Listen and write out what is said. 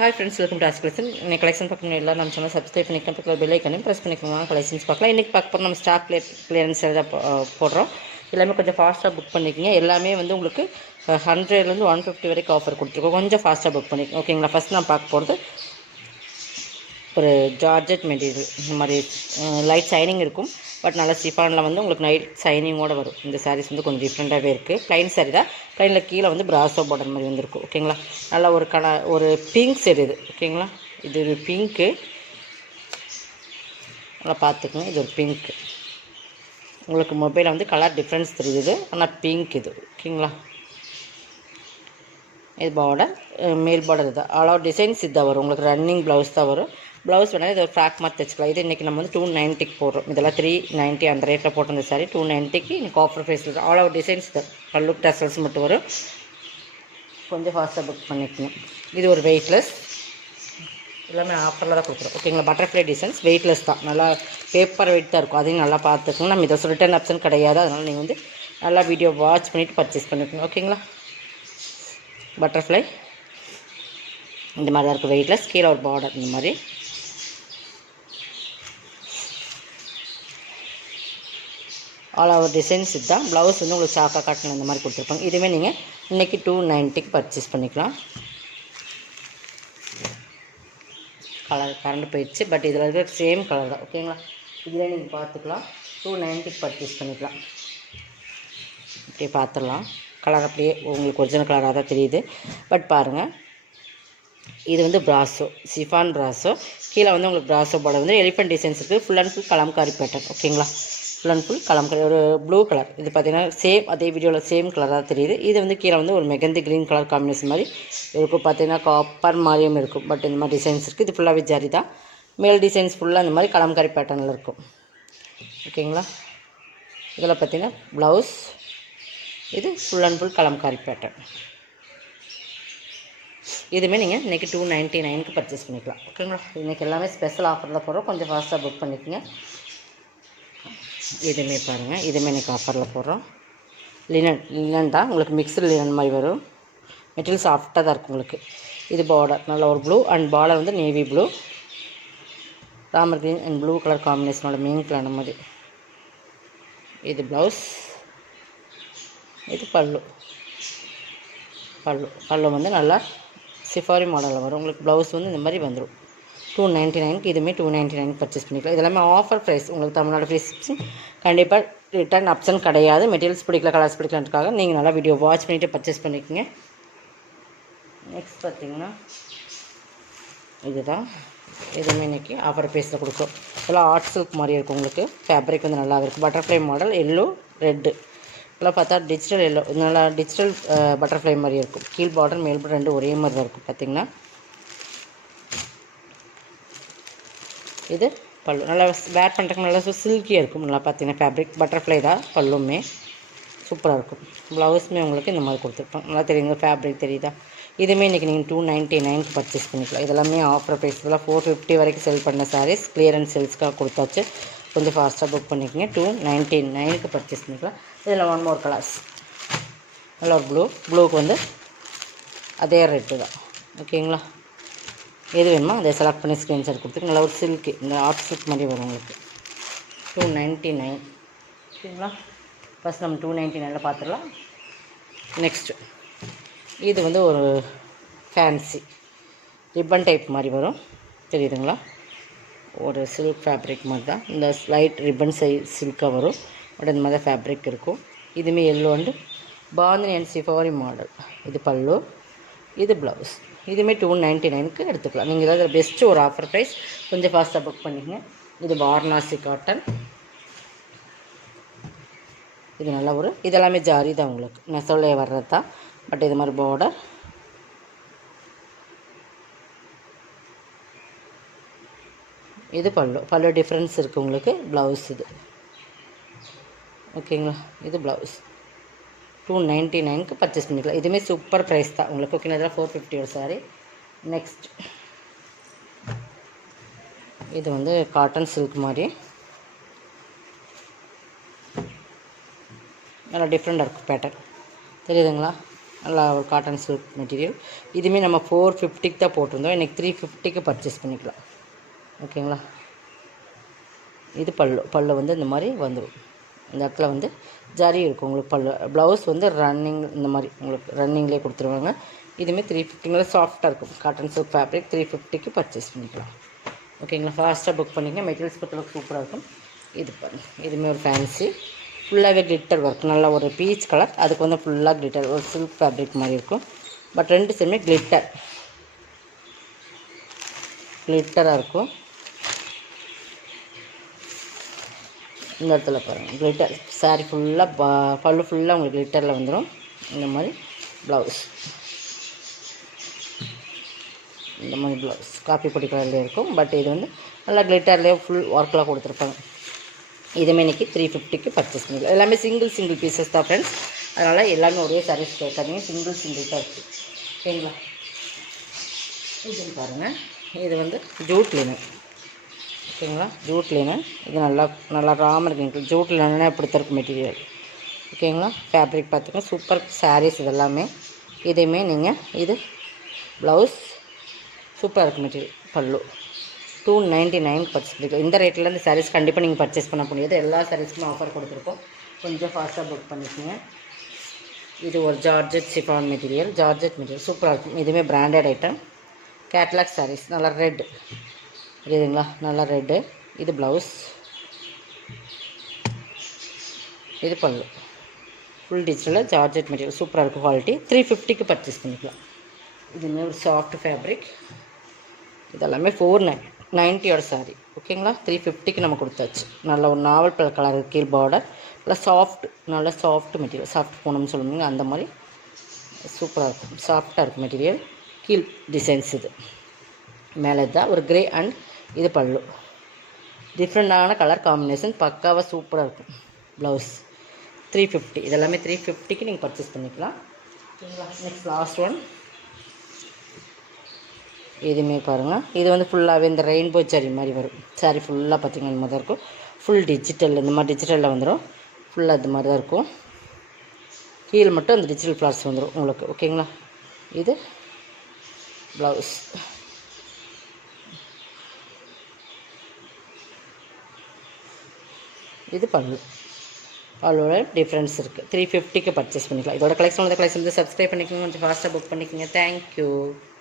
Hi friends, welcome to as collection. இன்னைக்கு collection பார்க்கணும் எல்லாம் நம்ம சேனல் சப்ஸ்கிரைப் பண்ணிக்கலாம், பக்கத்தில் பெல் ஐக்கனையும் ப்ரெஸ் பண்ணிக்கலாம். கலெக்ஷன்ஸ் பார்க்கலாம். இன்றைக்கி பார்க்க போகிறோம் நம்ம ஸ்டாக் கிளியரன்ஸ் தான் போடுறோம். எல்லாமே கொஞ்சம் ஃபாஸ்ட்டாக புக் பண்ணிக்கோங்க. எல்லாமே வந்து உங்களுக்கு 100லேருந்து 150 வரைக்கும் ஆஃபர் கொடுத்துருக்கோம். கொஞ்சம் ஃபாஸ்ட்டாக புக் பண்ணிக்கோங்க, ஓகேங்களா. ஃபஸ்ட் நான் பார்க்க போகிறது ஒரு ஜார்ஜெட் மெட்டீரியல். இந்த மாதிரி லைட் ஷைனிங் இருக்கும், பட் நல்லா சிஃபானில் வந்து உங்களுக்கு நைட் ஷைனிங்கோடு வரும். இந்த சாரீஸ் வந்து கொஞ்சம் டிஃப்ரெண்ட்டாகவே இருக்குது. ப்ளைன் சாரீ தான், ப்ளைனில் கீழே வந்து பிராசோ பார்டர் மாதிரி வந்துருக்கும், ஓகேங்களா. நல்லா ஒரு பிங்க் சைடு இது, ஓகேங்களா. இது ஒரு பிங்க்கு, நல்லா பார்த்துக்குங்க. இது ஒரு பிங்க்கு. உங்களுக்கு மொபைலில் வந்து கலர் டிஃப்ரென்ஸ் தெரியுது, ஆனால் பிங்க் இது, ஓகேங்களா. இது பார்டர், மேல் பார்டர் இதுதான். ஆல் ஓவர் டிசைன்ஸ் இதுதான் வரும். உங்களுக்கு ரன்னிங் ப்ளவுஸ் தான் வரும். ப்ளவுஸ் வேணால் இது ஒரு ஃப்ராக் மாதிரி தைச்சிக்கலாம். இது இன்றைக்கி நம்ம வந்து 290க்கு போடுறோம். இதெல்லாம் 390 அந்த ரேட்டில் போட்டிருந்த சாரி 290க்கு இன்றைக்கி ஆஃபர் ப்ரைஸில் தான். ஆல் ஓவர் டிசைன்ஸ் தான், பல்லு டசல்ஸ் மட்டும் வரும். கொஞ்சம் ஃபாஸ்ட்டாக புக் பண்ணிக்கணும். இது ஒரு வெயிட்லெஸ், எல்லாமே ஆஃபரில் தான் கொடுக்குறோம், ஓகேங்களா. பட்டர்ஃப்ளை டிசைன்ஸ் வெயிட்லெஸ் தான், நல்லா பேப்பர் வெயிட் தான் இருக்கும். அதையும் நல்லா பார்த்துக்கணும். நம்ம இதை ரிட்டர்ன் ஆப்ஷன் கிடையாது, அதனால் நீங்கள் வந்து நல்லா வீடியோ வாட்ச் பண்ணிவிட்டு பர்ச்சேஸ் பண்ணிக்கணும், ஓகேங்களா. பட்டர்ஃப்ளை இந்த மாதிரி தான் இருக்கும், வெயிட்லெஸ். கீழே ஒரு பார்டர் இந்த மாதிரி. ஆல் ஓவர் டிசைன்ஸ் இதுதான். ப்ளவுஸ் வந்து உங்களுக்கு சாக்கா காட்டன் இந்த மாதிரி கொடுத்துருப்பாங்க. இதுவே நீங்கள் இன்றைக்கி 290க்கு பர்ச்சேஸ் பண்ணிக்கலாம். கலர் கரண்ட் போயிடுச்சு, பட் இதில் இருக்கிற சேம் கலர் தான், ஓகேங்களா. இதில் நீங்கள் பார்த்துக்கலாம். 290க்கு பர்ச்சேஸ் பண்ணிக்கலாம். அப்படியே பார்த்துடலாம். கலர் அப்படியே உங்களுக்கு ஒரிஜினல் கலராக தான் தெரியுது, பட் பாருங்கள். இது வந்து பிராசோ, சிஃபான் பிராசோ. கீழே வந்து உங்களுக்கு பிராசோ பார்டர் வந்து எலிஃபென்ட் டிசைன்ஸ் இருக்குது. Full and full Kalamkari pattern, ஓகேங்களா. ஃபுல் அண்ட் ஃபுல் கலம்காரி, ஒரு ப்ளூ கலர். இது பார்த்திங்கன்னா சேம் அதே வீடியோவில் சேம் கலராக தெரியுது. இது வந்து கீழே வந்து ஒரு மெகந்தி க்ரீன் கலர் காம்பினேஷன் மாதிரி இருக்கும். பார்த்திங்கன்னா காப்பர் மாதிரியும் இருக்கும், பட் இந்த மாதிரி டிசைன்ஸ் இருக்குது. இது ஃபுல்லாகவே ஜரி தான். மேல் டிசைன்ஸ் ஃபுல்லாக இந்த மாதிரி கலம்காரி பேட்டர்னில் இருக்கும், ஓகேங்களா. இதில் பார்த்திங்கன்னா ப்ளவுஸ், இது full and full Kalamkari pattern. இதுவுமே நீங்கள் இன்றைக்கி 299க்கு பர்ச்சேஸ் பண்ணிக்கலாம், ஓகேங்களா. இன்றைக்கி எல்லாமே ஸ்பெஷல் ஆஃபரில் போடுறோம். கொஞ்சம் ஃபாஸ்ட்டாக புக் பண்ணிக்கோங்க. இதுவுமே பாருங்கள், இதுவுமே இன்றைக்கி ஆஃபரில் போடுறோம். லினன் தான், உங்களுக்கு மிக்சடு லினன் மாதிரி வரும். மெட்டீரியல் சாஃப்டாக தான் இருக்கும் உங்களுக்கு. இது பார்டர் நல்ல ஒரு ப்ளூ அண்ட் பார்டர் வந்து navy blue, Ramar green and blue colour காம்பினேஷனோட main colour மாதிரி. இது ப்ளவுஸ், இது பல்லு. பல்லு வந்து நல்லா சிஃபாரி மாடலில் வரும். உங்களுக்கு ப்ளவுஸ் வந்து இந்த மாதிரி வந்துடும். 299க்கு இதுவுமே 299 பர்ச்சேஸ் பண்ணிக்கலாம். இதெல்லாமே ஆஃபர் ப்ரைஸ். உங்களுக்கு தமிழ்நாடு ஃப்ரீ ஷிப்பிங். கண்டிப்பாக ரிட்டர்ன் ஆப்ஷன் கிடையாது. மெட்டீரியல்ஸ் பிடிக்கல, கலர்ஸ் பிடிக்கலன்றதுக்காக நீங்கள் நல்லா வீடியோ வாட்ச் பண்ணிவிட்டு பர்ச்சேஸ் பண்ணிக்கோங்க. நெக்ஸ்ட் பார்த்திங்கன்னா இதுதான். இதுவுமே இன்றைக்கி ஆஃபர் ப்ரைஸில் கொடுக்கும். இதெல்லாம் ஆர்ட் சில்க் மாதிரி இருக்கும். உங்களுக்கு ஃபேப்ரிக் வந்து நல்லா இருக்கும். Butterfly model, yellow red. இதெல்லாம் பார்த்தா டிஜிட்டல் எல்லோ, நல்லா டிஜிட்டல் பட்டர்ஃப்ளை மாதிரி இருக்கும். கீழ் பார்டர் மேல் பார்டர் ரெண்டு ஒரே மாதிரி தான் இருக்கும். பார்த்திங்கன்னா இது பல்லு, நல்லா வேர் பண்ணுறதுக்கு நல்லா சில்கியாக இருக்கும். நல்லா பார்த்தீங்கன்னா ஃபேப்ரிக் பட்டர்ஃப்ளை தான். பல்லுமே சூப்பராக இருக்கும். ப்ளவுஸுமே உங்களுக்கு இந்த மாதிரி கொடுத்துருப்போம். நல்லா தெரியுங்க, ஃபேப்ரிக் தெரியுதா. இதுவுமே இன்றைக்கி நீங்கள் 299க்கு பர்ச்சேஸ் பண்ணிக்கலாம். இதெல்லாமே ஆஃபர் ப்ரைஸ். இதெல்லாம் 450 வரைக்கும் செல் பண்ண சாரீஸ் கிளியரன்ஸ் சேல்ஸ்க்காக கொடுத்தாச்சு. கொஞ்சம் ஃபாஸ்ட்டாக புக் பண்ணிக்கோங்க. 299க்கு பர்ச்சேஸ் பண்ணிக்கலாம். இதில் ஒன் மோர் கலர்ஸ். நல்ல ஒரு ப்ளூக்கு வந்து அதே ரேட்டு தான், ஓகேங்களா. எது வேணுமோ அதை செலக்ட் பண்ணி ஸ்க்ரீன்ஷாட் கொடுத்துட்டு நல்லா ஒரு சில்க்கு, இந்த ஆர்ட் சில்க் மாதிரி வரும் உங்களுக்கு. 299, ஓகேங்களா. ஃபஸ்ட் நம்ம 299ல் பார்த்துடலாம். நெக்ஸ்ட்டு இது வந்து ஒரு ஃபேன்சி ரிப்பன் டைப் மாதிரி வரும், தெரியுதுங்களா. ஒரு சில்க் ஃபேப்ரிக் மாதிரி தான். இந்த லைட் ரிப்பன் சில்காக வரும், பட் இந்த மாதிரி ஃபேப்ரிக் இருக்கும். இதுவுமே yellow and bandhani and சிஃபாரி model. இது பல்லு, இது ப்ளவுஸ். இதுவுமே 299க்கு எடுத்துக்கலாம். நீங்கள் ஏதாவது பெஸ்ட்டு ஒரு ஆஃபர் ப்ரைஸ். கொஞ்சம் ஃபாஸ்ட்டாக புக் பண்ணிக்கங்க. இது வாரணாசி காட்டன். இது நல்லா ஒரு, இதெல்லாமே ஜாரி தான் உங்களுக்கு, நெசவுலே வர்றது தான், பட் இது மாதிரி பார்டர். இது பல்லு டிஃப்ரென்ஸ் இருக்குது உங்களுக்கு. ப்ளவுஸ் இது, ஓகேங்களா. இது ப்ளவுஸ் 299க்கு பர்ச்சேஸ் பண்ணிக்கலாம். இதுவுமே சூப்பர் ப்ரைஸ் தான் உங்களுக்கு, ஓகேங்களா. இதெல்லாம் 450 ஒரு சாரி. நெக்ஸ்ட் இது வந்து காட்டன் சில்க் மாதிரி நல்லா டிஃப்ரெண்ட்டாக இருக்கும் பேட்டர்ன், தெரியுதுங்களா. நல்லா ஒரு காட்டன் சில்க் மெட்டீரியல். இதுவுமே நம்ம 450க்கு தான் போட்டிருந்தோம், இன்றைக்கி 350க்கு பர்ச்சேஸ் பண்ணிக்கலாம். ஓகேங்களா. இது பல்லு வந்து இந்த மாதிரி வந்துடும். இந்த இடத்துல வந்து ஜரி இருக்கும் உங்களுக்கு பல்லு. ப்ளவுஸ் வந்து ரன்னிங் இந்த மாதிரி உங்களுக்கு ரன்னிங்லேயே கொடுத்துருவாங்க. இதுவுமே 350 சாஃப்டாக இருக்கும். காட்டன் சில்க் ஃபேப்ரிக் 350க்கு பர்ச்சேஸ் பண்ணிக்கலாம். ஓகேங்களா. ஃபாஸ்ட்டாக புக் பண்ணிங்க. மெட்டீரியல்ஸ் பொறுத்தளவுக்கு சூப்பராக இருக்கும். இது பாருங்கள், இதுவுமே ஒரு ஃபேன்சி ஃபுல்லாகவே கிளிட்டர் ஒர்க், நல்லா ஒரு பீச் கலர், அதுக்கு வந்து ஃபுல்லாக கிளிட்டர், ஒரு சில்க் ஃபேப்ரிக் மாதிரி இருக்கும். பட் 2 சைடுமே கிளிட்டராக இருக்கும். இந்த இடத்துல பாருங்கள் கிளிட்டர் சாரீ ஃபுல்லாக பல்லு ஃபுல்லாக உங்களுக்கு கிளிட்டரில் வந்துடும். இந்த மாதிரி ப்ளவுஸ், இந்த மாதிரி ப்ளவுஸ் காப்பி பொடி கலர்லேயே இருக்கும். பட் இது வந்து நல்லா கிளிட்டர்லேயே ஃபுல் ஒர்க்கில் கொடுத்துருப்பாங்க. இதுவுமே இன்றைக்கி 350க்கு பர்ச்சேஸ் பண்ணிக்கலாம். எல்லாமே சிங்கிள் பீசஸ் தான் ஃப்ரெண்ட்ஸ், அதனால் எல்லாமே ஒரே சாரீஸ் கேட்காதீங்க, சிங்கிள் தான் இருக்குது. ஓகேங்களா. இதுன்னு பாருங்கள், இது வந்து ஜூட் லினன். ஓகேங்களா. ஜூட் லினன் இது நல்லா ராமர் கிரீன். ஜூட் லினன்னா இப்படி தான் இருக்கும் மெட்டீரியல். ஓகேங்களா. ஃபேப்ரிக் பார்த்துக்கோங்க, சூப்பர் சாரீஸ் இதெல்லாமே. இதையுமே நீங்கள் இது ப்ளவுஸ் சூப்பராக இருக்கும் மெட்டீரியல். பல்லு 299 பர்ச்சேஸ் பண்ணிக்கலாம். இந்த ரேட்டில் இந்த சாரீஸ் கண்டிப்பாக நீங்கள் பர்ச்சேஸ் பண்ண முடியாது. எல்லா சாரீஸ்க்குமே ஆஃபர் கொடுத்துருக்கோம், கொஞ்சம் ஃபாஸ்ட்டாக புக் பண்ணிக்கோங்க. இது ஒரு ஜார்ஜெட் சிஃபான் மெட்டீரியல், சூப்பராக இருக்கும். இதுவுமே பிராண்டட் ஐட்டம். கேட்லாக் சாரீஸ், நல்லா ரெட் புரியுதுங்களா, நல்லா ரெட்டு. இது ப்ளவுஸ், இது பல்லு, ஃபுல் டிஜிட்டலில் ஜார்ஜெட் மெட்டீரியல் சூப்பராக இருக்கும். குவாலிட்டி 350க்கு பர்ச்சேஸ் பண்ணிக்கலாம். இதுவுமே ஒரு சாஃப்ட் ஃபேப்ரிக். இதெல்லாமே 490 சாரீ. ஓகேங்களா. 350க்கு நம்ம கொடுத்தாச்சு. நல்ல ஒரு நாவல் கலர் கீழ் பார்டர், நல்லா சாஃப்ட் மெட்டீரியல், சாஃப்ட் பூனம்னு சொல்லுவீங்க அந்த மாதிரி சூப்பராக இருக்கும். சாஃப்டாக இருக்கும் மெட்டீரியல். கீழ் டிசைன்ஸ் இது மேலே தான் ஒரு கிரே அண்ட் இது பல்லு, டிஃப்ரெண்டான கலர் காம்பினேஷன், பக்காவாக சூப்பராக இருக்கும். ப்ளவுஸ் 350. இதெல்லாமே 350க்கு நீங்கள் பர்ச்சேஸ் பண்ணிக்கலாம். ஓகேங்களா. நெக்ஸ்ட் லாஸ்ட் ஒன், இதுவுமே பாருங்கள், இது வந்து ஃபுல்லாகவே இந்த ரெயின்போ சாரி மாதிரி வரும். சாரி ஃபுல்லாக பார்த்திங்கன்னா இந்த மாதிரி தான் இருக்கும். ஃபுல் டிஜிட்டல், இந்த மாதிரி டிஜிட்டலில் வந்துடும். ஃபுல்லாக இது மாதிரி தான் இருக்கும். கீழே மட்டும் அந்த டிஜிட்டல் ஃப்ளார்ஸ் வந்துடும் உங்களுக்கு. ஓகேங்களா. இது ப்ளவுஸ், இது பல்லுவோட டிஃப்ரென்ஸ் இருக்குது. 350க்கு பர்ச்சேஸ் பண்ணிக்கலாம். இதோட கலெக்ஷன் வந்து சப்ஸ்கிரைப் பண்ணிக்கோங்க, கொஞ்சம் ஃபாஸ்ட்டாக புக் பண்ணிக்கோங்க. தேங்க்யூ.